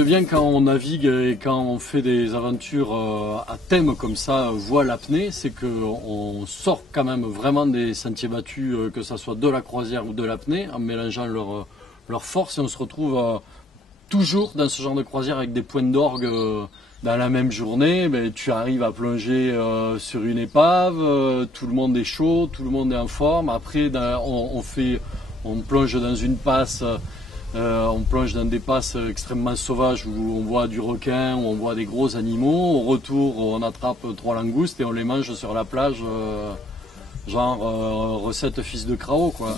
devient quand on navigue et quand on fait des aventures à thème comme ça, voile apnée, c'est qu'on sort quand même vraiment des sentiers battus, que ce soit de la croisière ou de l'apnée, en mélangeant leurs forces, et on se retrouve toujours dans ce genre de croisière avec des points d'orgue dans la même journée. Ben, tu arrives à plonger sur une épave, tout le monde est chaud, tout le monde est en forme. Après, on plonge dans une passe. On plonge dans des passes extrêmement sauvages où on voit du requin, où on voit des gros animaux. Au retour, on attrape 3 langoustes et on les mange sur la plage, genre recette fils de Crao, quoi.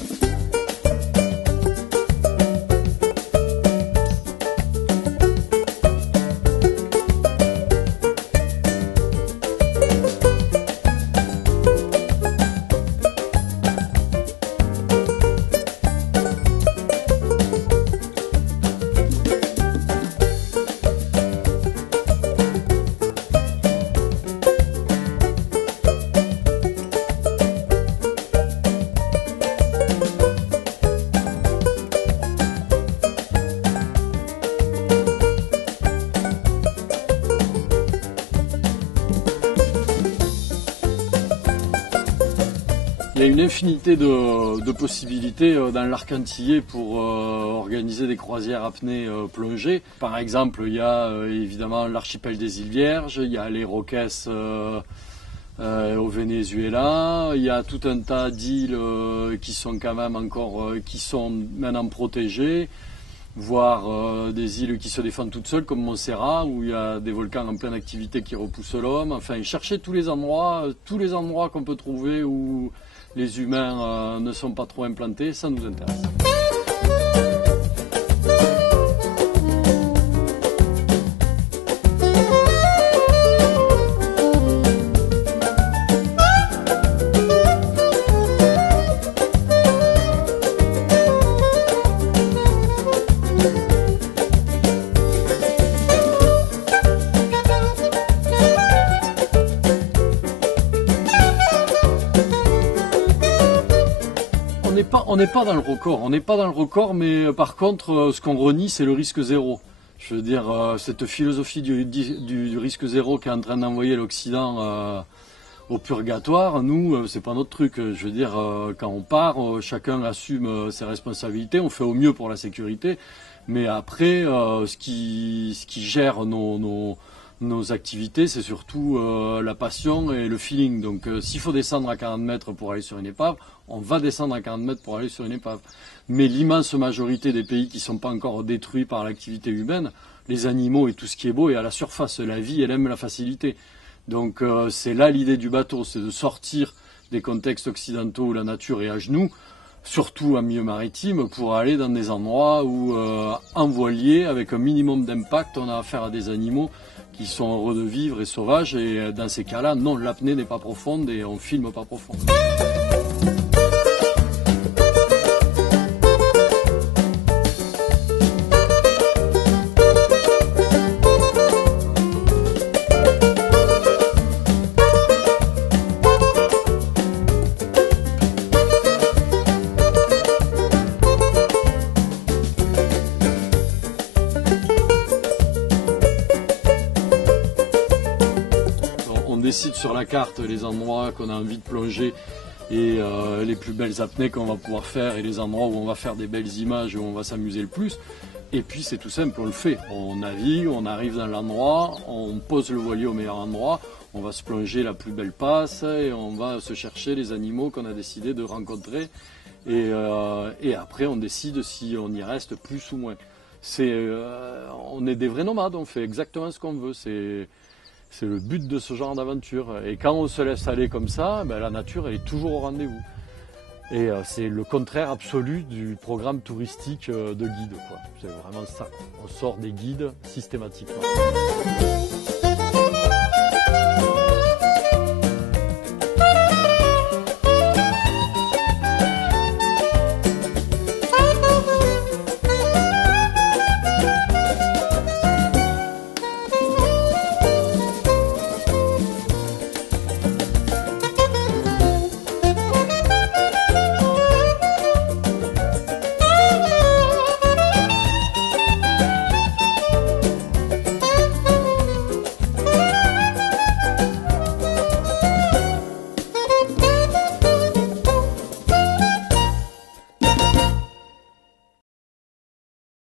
Il y a une infinité de possibilités dans l'arc antillais pour organiser des croisières apnées plongées. Par exemple, il y a évidemment l'archipel des îles Vierges, il y a les Roques au Venezuela, il y a tout un tas d'îles qui sont quand même encore, qui sont maintenant protégées, voire des îles qui se défendent toutes seules comme Montserrat, où il y a des volcans en pleine activité qui repoussent l'homme. Enfin, chercher tous les endroits qu'on peut trouver où les humains ne sont pas trop implantés, ça nous intéresse. On n'est pas dans le record, mais par contre, ce qu'on renie, c'est le risque zéro. Je veux dire, cette philosophie du risque zéro qui est en train d'envoyer l'Occident au purgatoire, nous, c'est pas notre truc. Je veux dire, quand on part, chacun assume ses responsabilités, on fait au mieux pour la sécurité, mais après, ce qui gère nos activités, c'est surtout la passion et le feeling. Donc s'il faut descendre à 40 mètres pour aller sur une épave, on va descendre à 40 mètres pour aller sur une épave. Mais l'immense majorité des pays qui ne sont pas encore détruits par l'activité humaine, les animaux et tout ce qui est beau est à la surface. La vie, elle aime la facilité. Donc c'est là l'idée du bateau, c'est de sortir des contextes occidentaux où la nature est à genoux, surtout en milieu maritime, pour aller dans des endroits où, en voilier, avec un minimum d'impact, on a affaire à des animaux qui sont heureux de vivre et sauvages. Et dans ces cas-là, non, l'apnée n'est pas profonde et on filme pas profond. On décide sur la carte les endroits qu'on a envie de plonger et les plus belles apnées qu'on va pouvoir faire et les endroits où on va faire des belles images, où on va s'amuser le plus. Et puis c'est tout simple, on le fait. On navigue, on arrive dans l'endroit, on pose le voilier au meilleur endroit, on va se plonger la plus belle passe et on va se chercher les animaux qu'on a décidé de rencontrer. Et après on décide si on y reste plus ou moins. On est des vrais nomades, on fait exactement ce qu'on veut. C'est le but de ce genre d'aventure. Et quand on se laisse aller comme ça, ben, la nature elle est toujours au rendez-vous. Et c'est le contraire absolu du programme touristique de guide, quoi. C'est vraiment ça. On sort des guides systématiquement.